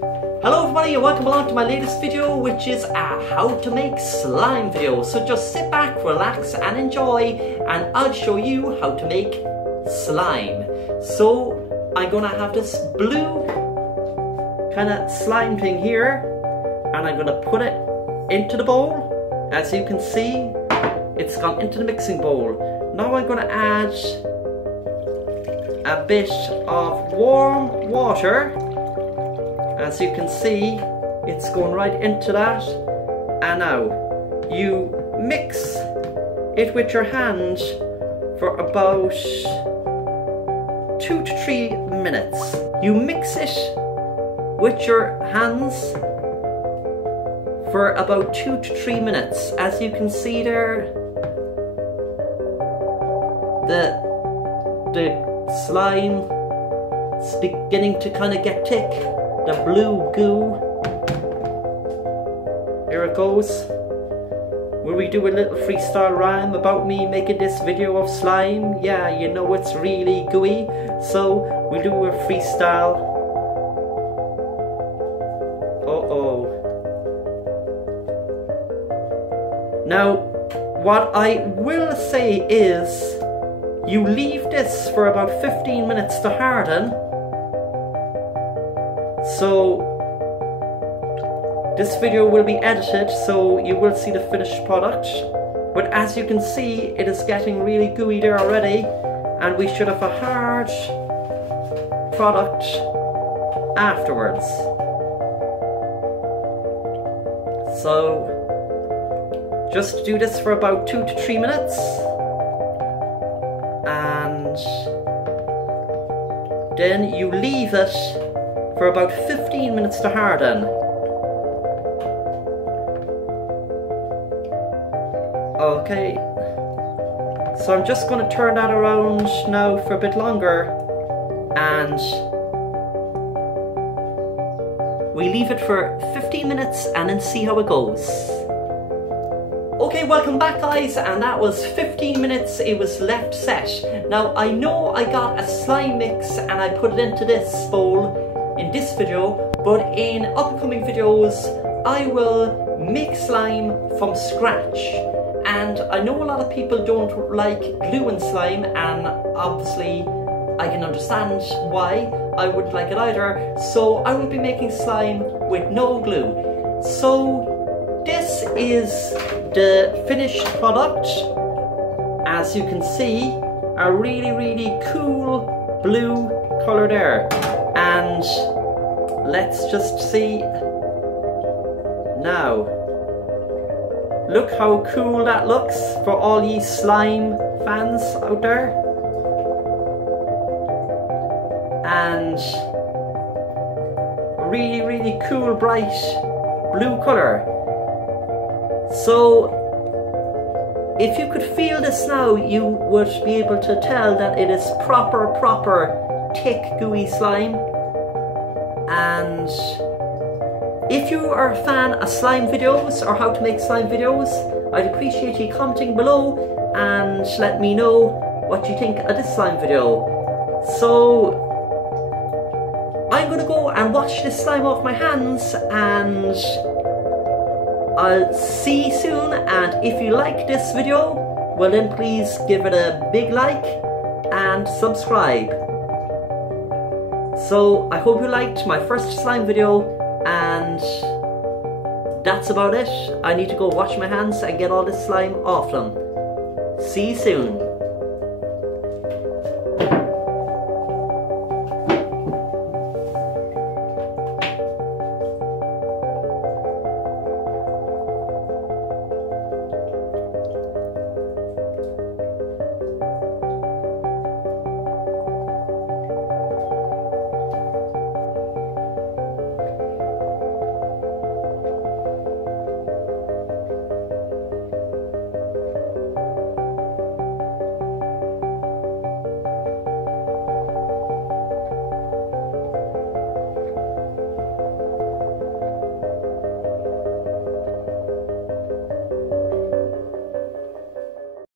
Hello everybody and welcome along to my latest video, which is a how to make slime video. So just sit back, relax and enjoy, and I'll show you how to make slime. So I'm gonna have this blue kind of slime thing here, and I'm gonna put it into the bowl. As you can see, it's gone into the mixing bowl. Now I'm gonna add a bit of warm water. As you can see, it's going right into that. And now you mix it with your hand for about 2 to 3 minutes. You mix it with your hands for about 2 to 3 minutes. As you can see there, the slime is beginning to kind of get thick. The blue goo. Here it goes. Will we do a little freestyle rhyme about me making this video of slime? Yeah, you know it's really gooey. So we'll do a freestyle. Uh-oh. Now, what I will say is, you leave this for about 15 minutes to harden. So this video will be edited, so you will see the finished product. But as you can see, it is getting really gooey there already, and we should have a hard product afterwards. So just do this for about 2 to 3 minutes, and then you leave it for about 15 minutes to harden. Okay, so I'm just going to turn that around now for a bit longer, and we leave it for 15 minutes and then see how it goes. Okay, welcome back guys, and that was 15 minutes it was left set. Now I know I got a slime mix and I put it into this bowl in this video, but in upcoming videos I will make slime from scratch. And I know a lot of people don't like glue in slime, and obviously I can understand why I wouldn't like it either. So I will be making slime with no glue. So this is the finished product. As you can see, a really cool blue color there. And let's just see now. Look how cool that looks for all ye slime fans out there. And really cool bright blue color. So if you could feel this now, you would be able to tell that it is proper thick gooey slime. And if you are a fan of slime videos or how to make slime videos, I'd appreciate you commenting below and let me know what you think of this slime video. So I'm gonna go and wash this slime off my hands, and I'll see you soon. And if you like this video, well then please give it a big like and subscribe. So I hope you liked my first slime video, and that's about it. I need to go wash my hands and get all this slime off them. See you soon.